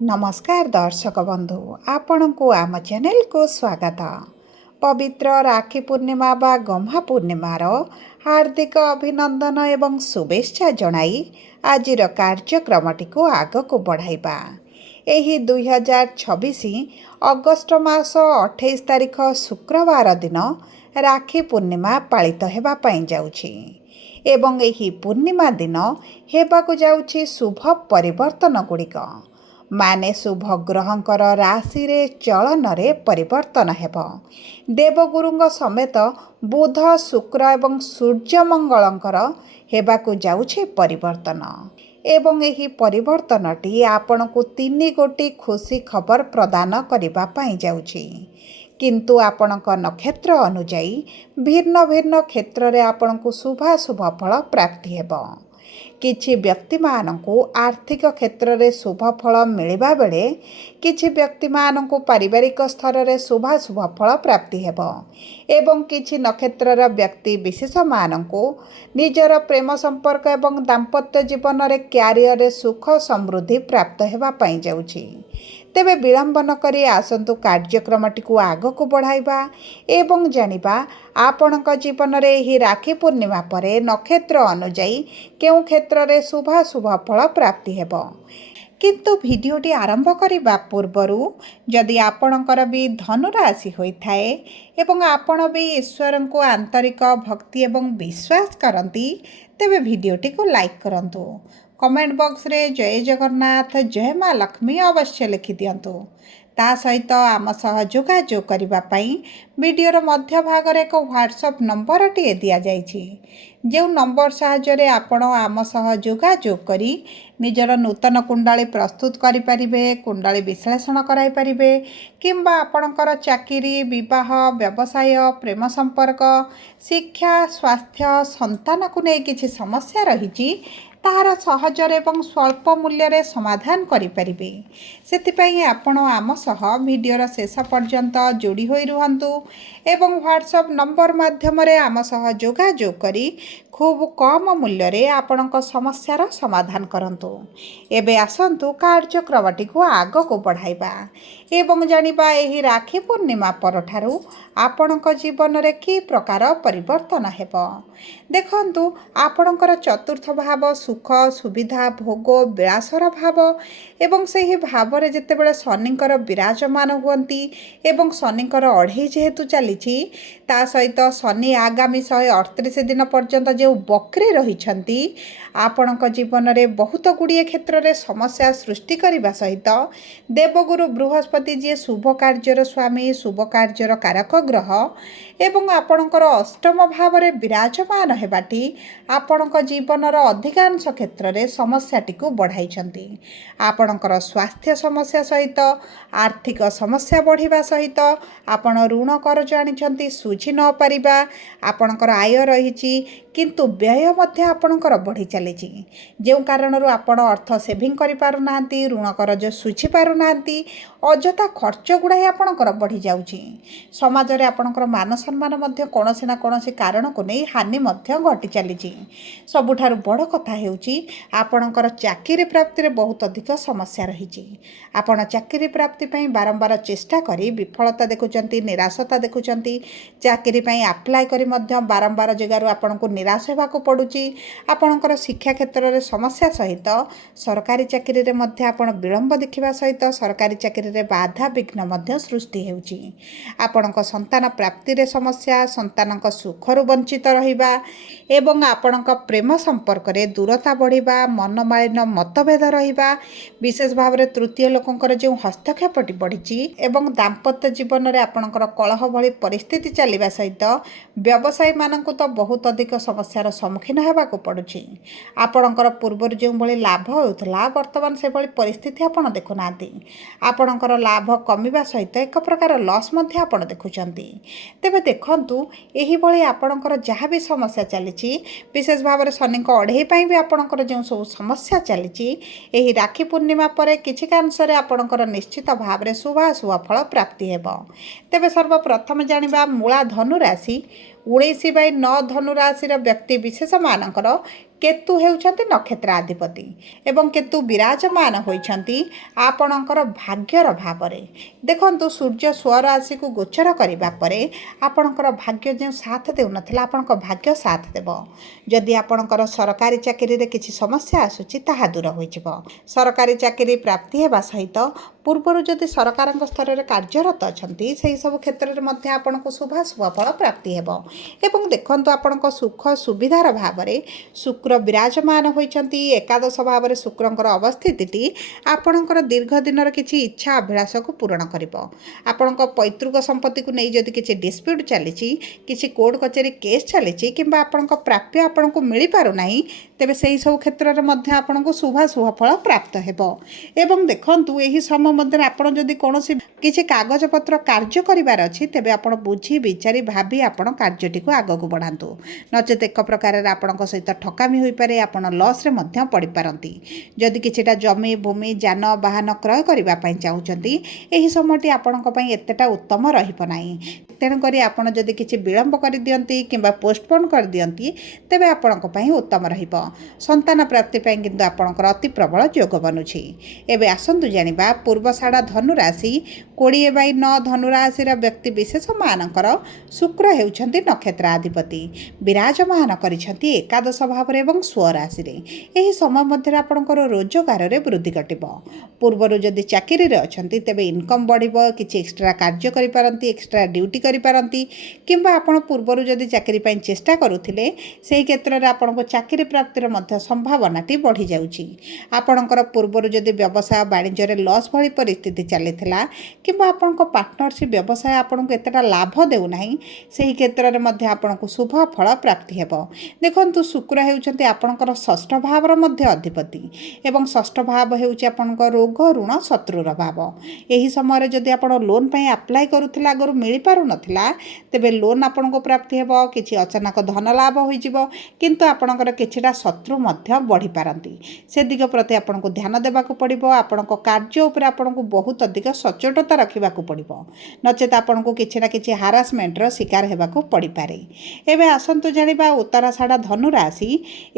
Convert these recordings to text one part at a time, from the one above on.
नमस्कार दर्शक बंधु आपण को आम चैनल को स्वागत। पवित्र राखी पूर्णिमा बा गम्हा पूर्णिमार हार्दिक अभिनंदन एवं शुभेच्छा जणाई आजिर कार्यक्रमटी को आग को बढ़ाइबा। एही 2026 अगस्ट मास 28 तारिख शुक्रवार दिन राखी पूर्णिमा पालित हेबा पई जाउछि एवं एही पूर्णिमा दिन हेबाकु जाउछि शुभ परिवर्तन गुड़िक माने शुभ ग्रहंकर राशि रे चलन रे परिवर्तन हेब। देवगुरुंग समेत बुध शुक्र एवं सूर्य मंगलंकर हेबाकु जाउछि परिवर्तन एवं एही परिवर्तनटी आपनकु 3 गोटी खुशी खबर प्रदान करिबा पई जाउछि किंतु आपणक नक्षत्र अनुजाई भिन्न भिन्न क्षेत्र रे आपनकु शुभ फल प्राप्ति हेब। किछि व्यक्ति मानकु आर्थिक क्षेत्र रे शुभ फल मिलिबा बेले किछि व्यक्ति मानकु पारिवारिक स्तर रे शुभ फल प्राप्ति हेब एवं किछि नक्षत्र रा व्यक्ति विशेष मानकु निजर प्रेम संपर्क एवं दाम्पत्य जीवन रे क्यारियर रे सुख समृद्धि प्राप्त हेबा पई जाउछि। तेबे विलंब न करी आसंतु कार्यक्रमटी को आग को बढ़ाइबा एवं जानिबा आपणक जीवन रे ही राखी पूर्णिमा परे नक्षत्र अनुजाई केउ क्षेत्र रे शुभ फल प्राप्ति हेब। किंतु भिडियोटी आरंभ करने पूर्वरु जदि आपणकर भी धनु राशि होइथाए एवं आपण भी ईश्वर को आंतरिक भक्ति एवं विश्वास करती तेबे भिडियोटी को लाइक करंतु। कमेंट बॉक्स रे जय जगन्नाथ जय माँ लक्ष्मी अवश्य लिखि दियंतु। ता सहित आम सह जोगाजोग करिबा पई वीडियोर मध्य भाग रे एक व्हाट्सएप नंबर टी दिया जाइछि जो नंबर साहाय्य आपण आम सह जोगाजोग करी निजर नूतन कुंडाली प्रस्तुत करि परिबे, कुंडाली विश्लेषण कराई परिबे किंबा आपणकर चाकरी विवाह व्यवसाय प्रेम संपर्क शिक्षा स्वास्थ्य संतान को नहीं किछि समस्या रही तार सहजर एवं स्वल्प मूल्य रे समाधान करि परिबे। सेतिपई आपण आम सह वीडियोर शेष पर्यंत जोड़ी होई रुहंतु एवं व्हाट्सएप नंबर माध्यम रे आम सह जोगाजोग करी खूब कम मूल्य रे आपणक समस्यार समाधान करंतु। एबे आसंतु कार्यक्रमटी को आग को बढ़ाइबा एवं जानिबा एही राखी पूर्णिमा परठारु आपणक जीवन रे की प्रकार परिवर्तन हेब। देखंतु आपणकर चतुर्थ भाव सुख सुविधा भोग विलासर भाव एवं सही भाव रे जेतेबेले शनिकर विराजमान हुअंती एवं शनिकर अढ़ई जेहेतु चलीछि ता सहित शनि आगामी 138 दिन पर्यंत जो बक्री रहिछंती आपणक जीवन रे बहुत गुड़िए क्षेत्र रे समस्या सृष्टि करने सहित देवगुरु बृहस्पति जी शुभ कार्यर स्वामी शुभ कार्यर कारक ग्रह एवं आपणकर अष्टम भाव रे विराजमान हेबाटी आपणक जीवनर अधिकांश क्षेत्र रे समस्याटी को बढ़ाइछंती। आपणकर स्वास्थ्य समस्या सहित आर्थिक समस्या बढ़िबा सहित आपण ऋण कर्ज आनिछंती सुझी न पारिबा आपणकर आय रहिछि किंतु व्यय मध्य आपणकर बढ़ी चलीछि जो कारणरू आपण अर्थ सेविंग करि पारु नांती ऋण कर्ज सुझी पारु नांती अजथा खर्च गुड़ाई आपणकर बढ़ी जाउछि। समाज रे आपणकर मान सम्मान मध्य कोनोसी ना कोनोसी कारण को नहीं हानि मध्य घटी चलीछि। सबुठारु बड़ कथा हेउछि आपणकर चाकरी प्राप्ति रे बहुत अधिक समस्या रहिछि। आपण चाकरी प्राप्ति पई बारंबार चेष्टा करी विफलता देखुचंती निराशता देखुचंती चाकरी पई अप्लाई करी मध्य बारंबार जगारु आपणको निराश हेबाको पडुछि। आपणकर शिक्षा क्षेत्र रे समस्या सहित सरकारी चाकरी रे मध्य आपण विलंब देखिबा सहित सरकारी चाकरी रे बाधा विघ्न मध्य सृष्टि हेउछि। आपणक संतान प्राप्ति रे समस्या संतानक सुखरु वंचित रहिबा एवं आपणक प्रेम संपर्क रे दूरता बढ़िबा मनमालिन्य मतभेद रहिबा विशेष भाव रे तृतीय लोकंकर जो हस्तक्षेपटी बढ़िछि एवं दाम्पत्य जीवन रे आपणकर कलह भली परिस्थिति चलिबा सहित व्यवसायी मानकु तो बहुत अधिक समस्यार सम्मुखीन हेबाकु पड़ुछि। आपणकर पूर्वर जो भली लाभ होउथला वर्तमान से भली परिस्थिति आपण देखुनांती आपणकर लाभ कमिबा सहित एक प्रकार लॉस मध्य आपण देखुचंती। तेबे देखंतु एही भली आपणकर जहाँ भी समस्या चलीछि विशेष भाव रे शनिक अढ़ई पई भी आपणकर जो सब समस्या चलीछि एही राखी पूर्णिमा परे किछि कांश रे आपणकर निश्चित भाव रे शुभ फल प्राप्ति हेब। तेबे सर्वप्रथम जानिबा मूला धनु राशि 19/9 धनु राशि व्यक्ति विशेष मानकर केतु हेउछन्ति नक्षत्राधिपति एवं केतु विराजमान होइछन्ति आपणकर भाग्यर भावरे। देखंतु सूर्य स्वराशि को गोचर करिबा परे आपणकर भाग्य जे साथ देउनथिला आपणक भाग्य साथ देव। जदि आपणकर सरकारी चाकरी रे किछि समस्या आसुछि ताहा दूर होइजिवो। सरकारी चाकरी प्राप्ति हेबा सहित पूर्वर जदि सरकार स्तर में कार्यरत अच्छा से सब क्षेत्र में आपको शुभाशुभ फल प्राप्ति हेब। एवं देखंतु आपणक सुख सुविधार भाव में शुक्र विराजमान होइछन्ति एकादश भाव में शुक्रंकर अवस्थिति आपणकर दीर्घ दिनर किछि इच्छा अभिलाष को पूरण करिवो। आपणक पैतृक संपत्ति को नहीं जदि किछि डिस्प्यूट चली किछि कोर्ट कचेरी केस चली किंबा आपणक प्राप्य आपणको मिल पारु नाही तेबे सही सब क्षेत्र में आपणको शुभाशुभ फल प्राप्त हेब। एवं देखंतु एही समय मध्य आपण जदि कोनोसी किछि कागज पत्र कार्य करिवार अछि तेबे आपण बुझी विचारी भाबी आपण कार्यटी को आगक बढ़ातु। नचेत एक प्रकार आपणक सहित ठकामी होई पारे आपण लॉस रे मध्य पड़ी पारंती। जदि किछिटा जमी भूमि जान वाहन क्रय करिवा पई चाहुचंती एही समयटी आपणक पई एतेटा उत्तम रहिब नाही। तेणुक आपड़ जदि किसी विलम्ब कर दियंती किंबा पोस्टपोन कर दियंती तेबे आपणक पई उत्तम रहिब। संतान प्राप्ति पई किंतु आपणकर अति प्रबल योग बनुछि। एबे आसंतु जानिबा पूर्वषाढ़ा धनुराशि 20/9 धनुराशिर व्यक्ति विशेष मानकर शुक्र हेउछन्ति नक्षत्राधिपति विराजमान करिछन्ति एकादश भाव एवं स्वराशि रे। एही समय मध्य आपणकर रोजगार रे वृद्धि घटिबो। पूर्वरु जदि चाकरी रे अछन्ति तेबे इनकम बढ़िबो। किछि एक्स्ट्रा कार्य करि पारंती एक्स्ट्रा ड्यूटी करिपारती किंबा आपण पूर्वर जदि चाकरी पाई चेष्टा करुथिले सेही क्षेत्र में आपनको चाकरी प्राप्तिर मध्य संभावनाटी बढ़ी जाउची। आपणकर पूर्वर जदि व्यवसाय वाणिज्य रे लॉस भली परिस्थिति चलीथिला किंबा आपनको पार्टनरशिप व्यवसाय आपनको एतटा लाभ देउ नाही सेही क्षेत्र में मध्य आपनको शुभ फल प्राप्ति हेबो। देखंतु शुक्र हेउचंती आपणकर षष्ठ भावर मध्य अधिपति एवं षष्ठ भाव हेउची आपणकर रोग ऋण शत्रुर भाव। एही समय जदि आपण लोन पाई अप्लाई करुथिला अगर मिल पारु नथिला तेबे लोन आपनको प्राप्ति हेबो। किछि अचानक धन लाभ होइजिवो किंतु आपणकर किछिटा शत्रु मध्य बढ़ी पारंती। से दिग प्रति आपनको ध्यान देबाकू पड़िबो। आपणको कार्य उपर आपनको बहुत अधिक सचेतता रखिबाकू पड़िबो नचेत आपनको किछि ना किछि हारासमेंट रो शिकार हेबाकू पड़ी पारे। एबे आसंतु जानिबा उत्तराषाढ़ा धनुराशि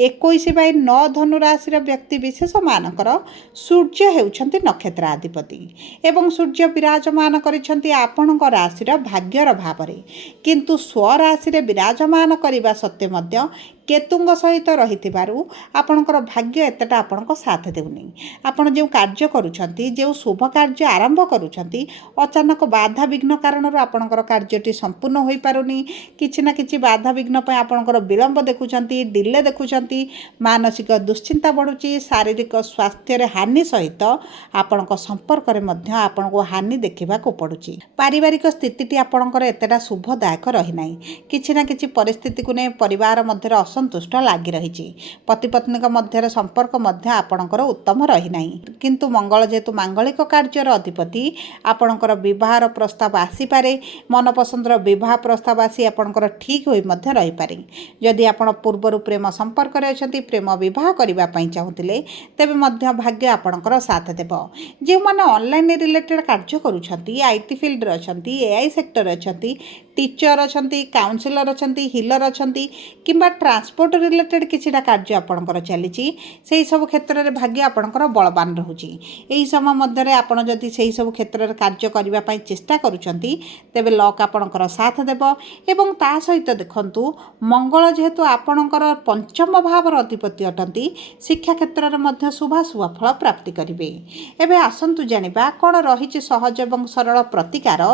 21/9 धनुराशिर व्यक्ति विशेष मानकर सूर्य हेउछन्ति नक्षत्राधिपति एवं सूर्य विराजमान करिछन्ति आपणक राशिर भाग्यर भावरे किंतु स्वराशि रे विराजमान करिबा सत्त्वे मध्य केतुंग सहित रहिथिबारु आपणकर भाग्य एतटा आपणक साथ देउनी। आपण जे कार्य करूछन्ति जे शुभ कार्य आरंभ करूछन्ति अचानक बाधा विघ्न कारण आपणकर कार्यटी संपूर्ण होई पारुनी। किछि ना किछि बाधा विघ्न पय आपणकर विलंब देखुछन्ति डिले देखुछन्ति मानसिक दुश्चिंता बढ़ुची शारीरिक स्वास्थ्य रे हानि सहित आपणक संपर्क रे मध्य आपणको हानि देखिबा को पडुची। पारिवारिक स्थितिटी आपणकर एतटा शुभदायक रही नाही। किछि ना किछि परिस्थिति को ने परिवार मध्य असंतुष्ट लागि रहिछि। पति पत्नी मध्य संपर्क मध्य आपणकर उत्तम रही नाही किंतु मंगल जेतु मांगलिक कार्यर अधिपति आपणकर विवाहर प्रस्ताव आसी पारे। मनपसंदर विवाह प्रस्ताव आसी आपणकर ठीक होई मध्य रही पारे। जदि आपण पूर्वरु प्रेम संपर्क रे अछंती प्रेम विवाह करिबा पई चाहुतिले तेबे मध्य भाग्य आपणकर साथ देबो। जे माने ऑनलाइन रिलेटेड कार्य करूछंती आईटी फील्ड रे अछंती एआई सेक्टर रे अछंती टीचर अछंती काउंसिलर अछंती हिलर अछंती किंबा ट्रांसपोर्ट रिलेटेड किछिटा कार्य आपणकर चलीची सेही सब क्षेत्र रे भाग्य आपणकर बलवान रहुची। एही समय मध्य रे आपण जदि सेही सब क्षेत्र रे कार्य करिबा पई चेष्टा करूछंती तेबे लक आपणकर साथ देबो। एवं ता सहित देखंतु मंगल जेहेतु आपणकर पंचम भावर अधिपति अटंती शिक्षा क्षेत्र रे मध्य शुभाशुभ फल प्राप्ति करिवे। एबे आसंतु जानिबा कोन रहिछि सहज एवं सरल प्रतिकार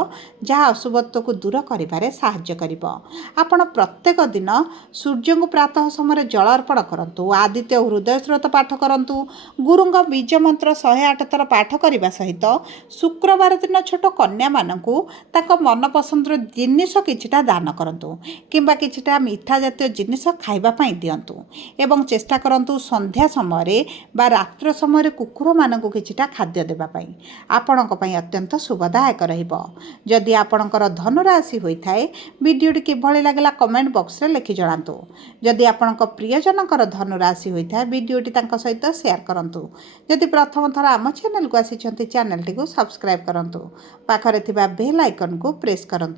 जहाँ अशुभत्व को दूर करिबारे साहाय्य करिवो। आपण प्रत्येक दिन सूर्य को प्रातः समय जल अर्पण करंतु आदित्य हृदय स्रोत पाठ करंतु गुरुंग बीज मंत्र 108 थर पाठ करने सहित शुक्रवार दिन छोट कन्या मानकु ताको मन पसंद जिनिस किछिटा दान करंतु किंबा किछिटा मीठा जातीय जिनिस खाइबा पई दियंतु एवं चेष्टा करंतु संध्या समय बा रात्र समय कुकुर मानकु किछिटा खाद्य देबा पई आपणक पई अत्यंत शुभदायक रहिबो। जदि आपणकर धनुराशि होइथाय वीडियोटी किभଳି लागला कमेंट बॉक्स रे लिखि जणांतु। जदि आपणक प्रियजनकर धनुराशि होइथाय वीडियोटी तांका सहित शेयर करंतु। जदि प्रथम थर आम चैनल को आसिछन्ति चैनल टी को सब्सक्राइब करंतु। पाखरे थिबा बेल आइकन को प्रेस करंतु।